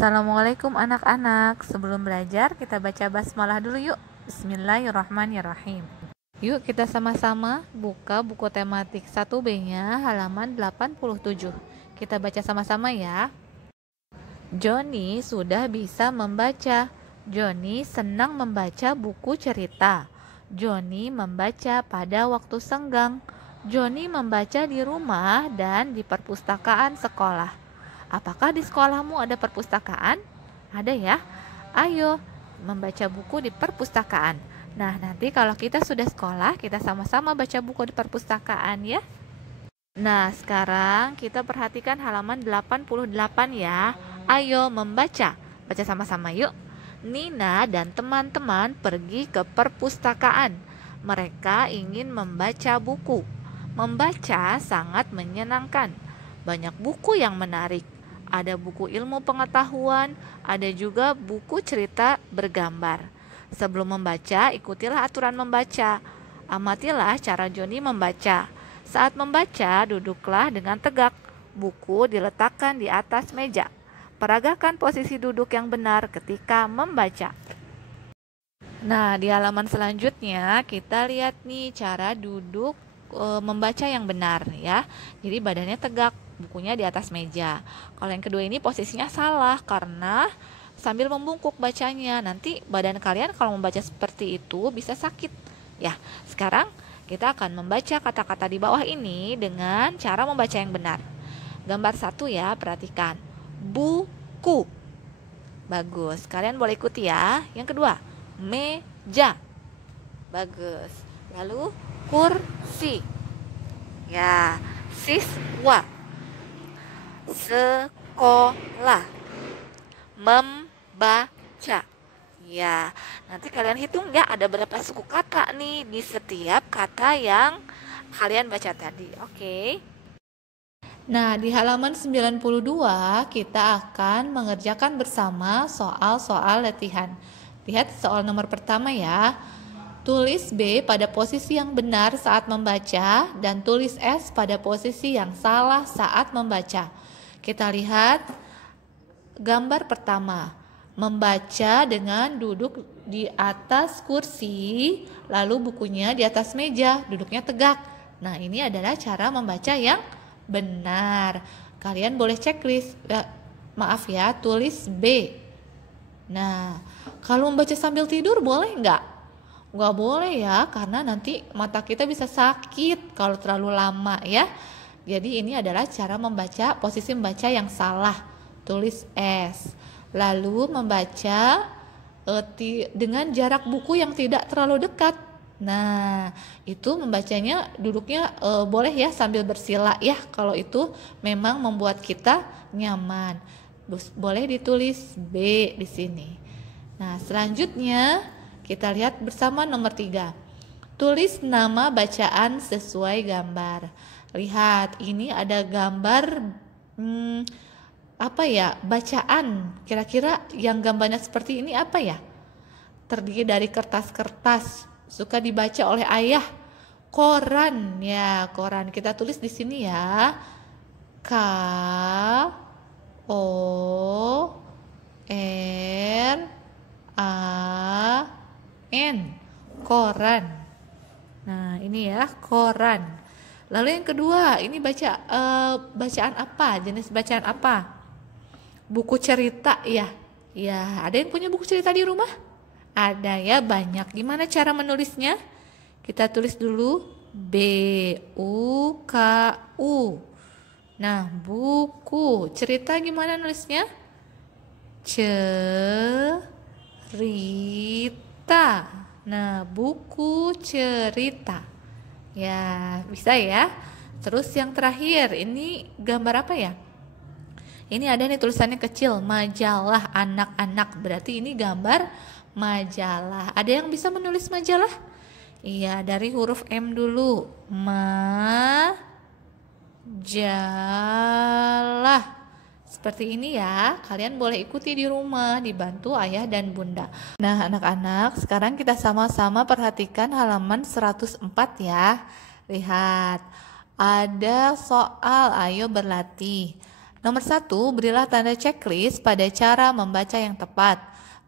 Assalamualaikum anak-anak. Sebelum belajar, kita baca basmalah dulu yuk. Bismillahirrahmanirrahim. Yuk kita sama-sama buka buku tematik 1B-nya halaman 87. Kita baca sama-sama ya. Johnny sudah bisa membaca. Johnny senang membaca buku cerita. Johnny membaca pada waktu senggang. Johnny membaca di rumah dan di perpustakaan sekolah. Apakah di sekolahmu ada perpustakaan? Ada ya? Ayo membaca buku di perpustakaan. Nah, nanti kalau kita sudah sekolah, kita sama-sama baca buku di perpustakaan ya. Nah, sekarang kita perhatikan halaman 88 ya. Ayo membaca. Baca sama-sama yuk. Nina dan teman-teman pergi ke perpustakaan. Mereka ingin membaca buku. Membaca sangat menyenangkan. Banyak buku yang menarik. Ada buku ilmu pengetahuan, ada juga buku cerita bergambar. Sebelum membaca, ikutilah aturan membaca. Amatilah cara Johnny membaca. Saat membaca, duduklah dengan tegak. Buku diletakkan di atas meja. Peragakan posisi duduk yang benar ketika membaca. Nah, di halaman selanjutnya kita lihat nih cara duduk membaca yang benar ya. Jadi badannya tegak, bukunya di atas meja. Kalau yang kedua ini posisinya salah karena sambil membungkuk bacanya. Nanti badan kalian kalau membaca seperti itu bisa sakit. Ya, sekarang kita akan membaca kata-kata di bawah ini dengan cara membaca yang benar. Gambar 1 ya, perhatikan. Buku. Bagus. Kalian boleh ikuti ya. Yang kedua, meja. Bagus. Lalu kursi. Ya, siswa. Sekolah. Membaca. Ya, nanti kalian hitung ya ada berapa suku kata nih di setiap kata yang kalian baca tadi. Oke. Nah, di halaman 92 kita akan mengerjakan bersama soal-soal latihan. Lihat soal nomor pertama ya. Tulis B pada posisi yang benar saat membaca dan tulis S pada posisi yang salah saat membaca. Kita lihat gambar pertama. Membaca dengan duduk di atas kursi, lalu bukunya di atas meja, duduknya tegak. Nah, ini adalah cara membaca yang benar. Kalian boleh checklist. Tulis B. Nah, kalau membaca sambil tidur boleh nggak? Nggak boleh ya, karena nanti mata kita bisa sakit kalau terlalu lama ya. Jadi ini adalah cara membaca, posisi membaca yang salah. Tulis S. Lalu membaca dengan jarak buku yang tidak terlalu dekat. Nah, itu membacanya duduknya boleh ya sambil bersila ya. Kalau itu memang membuat kita nyaman. Boleh ditulis B di sini. Nah, selanjutnya kita lihat bersama nomor 3. Tulis nama bacaan sesuai gambar. Lihat, ini ada gambar bacaan. Kira-kira yang gambarnya seperti ini apa ya? Terdiri dari kertas-kertas, suka dibaca oleh ayah. Koran ya, koran. Kita tulis di sini ya. K O R A N, koran. Nah, ini ya, koran. Lalu yang kedua, ini bacaan apa? Jenis bacaan apa? Buku cerita ya. Ya, ada yang punya buku cerita di rumah? Ada ya, banyak. Gimana cara menulisnya? Kita tulis dulu B U K U. Nah, buku cerita gimana nulisnya? Cerita. Nah, buku cerita. Ya, bisa ya. Terus yang terakhir, ini gambar apa ya? Ini ada nih tulisannya kecil, majalah anak-anak. Berarti ini gambar majalah. Ada yang bisa menulis majalah? Iya, dari huruf M dulu. Majalah. Seperti ini ya, kalian boleh ikuti di rumah, dibantu ayah dan bunda. Nah, anak-anak, sekarang kita sama-sama perhatikan halaman 104 ya. Lihat, ada soal, ayo berlatih. Nomor 1, berilah tanda checklist pada cara membaca yang tepat.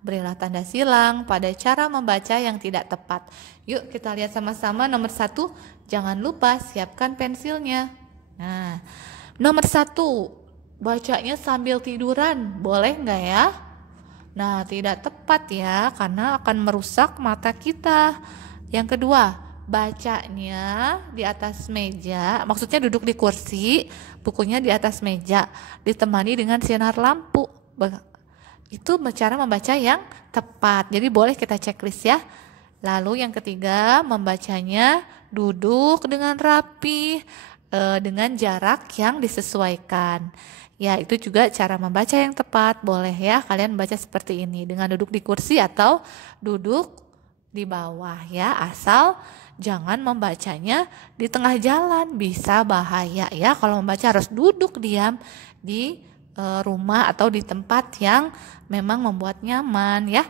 Berilah tanda silang pada cara membaca yang tidak tepat. Yuk kita lihat sama-sama. Nomor 1, jangan lupa siapkan pensilnya. Nah, nomor 1, bacanya sambil tiduran, boleh nggak ya? Nah, tidak tepat ya, karena akan merusak mata kita. Yang kedua, bacanya di atas meja, maksudnya duduk di kursi, bukunya di atas meja, ditemani dengan sinar lampu. Itu cara membaca yang tepat. Jadi boleh kita checklist ya. Lalu yang ketiga, membacanya duduk dengan rapi, dengan jarak yang disesuaikan. Ya, itu juga cara membaca yang tepat. Boleh ya kalian baca seperti ini, dengan duduk di kursi atau duduk di bawah ya, asal jangan membacanya di tengah jalan, bisa bahaya ya. Kalau membaca harus duduk diam di rumah atau di tempat yang memang membuat nyaman ya.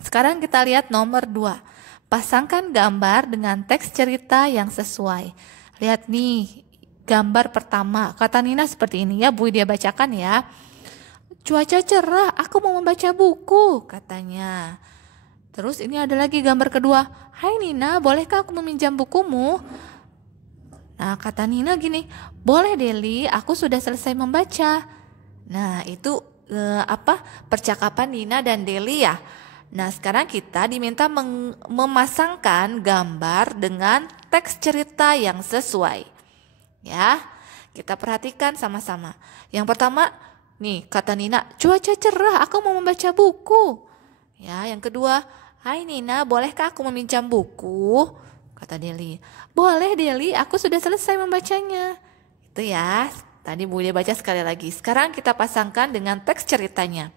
Sekarang kita lihat nomor 2. Pasangkan gambar dengan teks cerita yang sesuai. Lihat nih, gambar pertama, kata Nina seperti ini ya, Bu, dia bacakan ya. Cuaca cerah, aku mau membaca buku, katanya. Terus ini ada lagi gambar kedua. Hai Nina, bolehkah aku meminjam bukumu? Nah, kata Nina gini, boleh Deli, aku sudah selesai membaca. Nah, itu percakapan Nina dan Deli ya. Nah, sekarang kita diminta memasangkan gambar dengan teks cerita yang sesuai. Ya, kita perhatikan sama-sama. Yang pertama, nih kata Nina, cuaca cerah, aku mau membaca buku. Ya, yang kedua, hai Nina, bolehkah aku meminjam buku? Kata Deli. Boleh Deli, aku sudah selesai membacanya. Itu ya, tadi Bu dia baca sekali lagi. Sekarang kita pasangkan dengan teks ceritanya.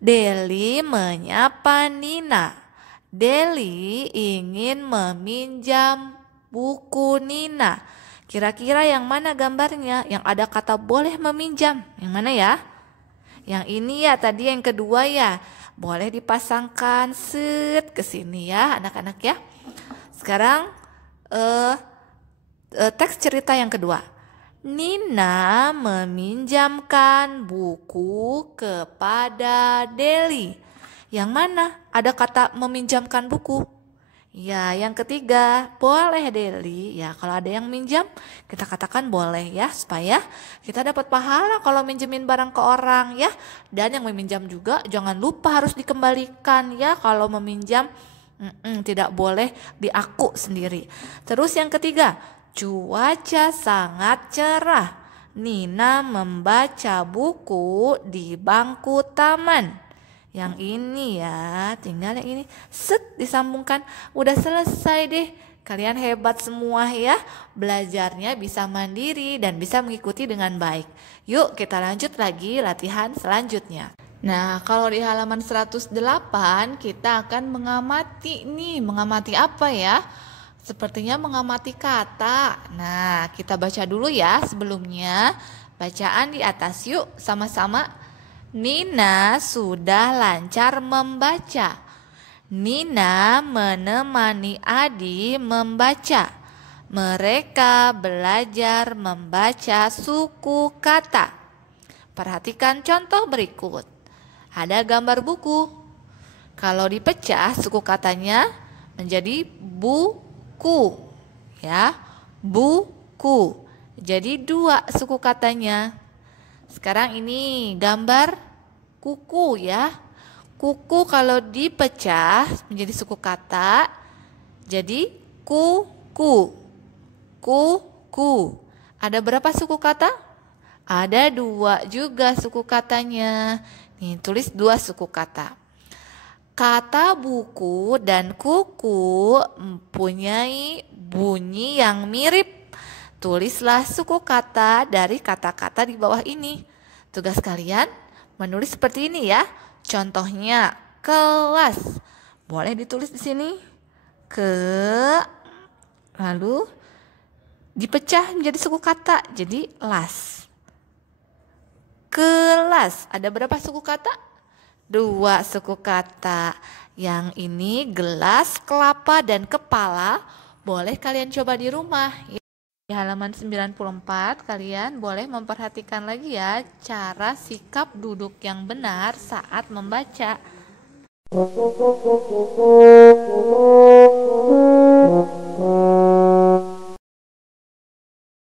Deli menyapa Nina. Deli ingin meminjam buku Nina. Kira-kira yang mana gambarnya? Yang ada kata boleh meminjam. Yang mana ya? Yang ini ya, tadi yang kedua ya. Boleh dipasangkan set ke sini ya anak-anak ya. Sekarang teks cerita yang kedua. Nina meminjamkan buku kepada Deli. Yang mana ada kata meminjamkan buku? Ya, yang ketiga, boleh Deli. Ya, kalau ada yang minjam, kita katakan boleh ya, supaya kita dapat pahala kalau minjemin barang ke orang ya. Dan yang meminjam juga jangan lupa harus dikembalikan ya. Kalau meminjam tidak boleh diaku sendiri. Terus yang ketiga, cuaca sangat cerah. Nina membaca buku di bangku taman. Yang ini ya, tinggal yang ini set disambungkan, udah selesai deh. Kalian hebat semua ya, belajarnya bisa mandiri dan bisa mengikuti dengan baik. Yuk kita lanjut lagi latihan selanjutnya. Nah, kalau di halaman 108 kita akan mengamati nih, mengamati apa ya? Sepertinya mengamati kata. Nah, kita baca dulu ya sebelumnya. Bacaan di atas yuk sama-sama. Nina sudah lancar membaca. Nina menemani Adi membaca. Mereka belajar membaca suku kata. Perhatikan contoh berikut. Ada gambar buku. Kalau dipecah suku katanya menjadi buku. Ya, buku. Jadi 2 suku katanya. Sekarang ini gambar kuku ya. Kuku kalau dipecah menjadi suku kata jadi kuku. Kuku. Ada berapa suku kata? Ada 2 juga suku katanya. Nih, tulis 2 suku kata. Kata buku dan kuku mempunyai bunyi yang mirip. Tulislah suku kata dari kata-kata di bawah ini. Tugas kalian menulis seperti ini ya. Contohnya kelas. Boleh ditulis di sini. Lalu dipecah menjadi suku kata. Jadi las. Kelas. Ada berapa suku kata? 2 suku kata. Yang ini gelas, kelapa, dan kepala. Boleh kalian coba di rumah. Di halaman 94, kalian boleh memperhatikan lagi ya cara sikap duduk yang benar saat membaca.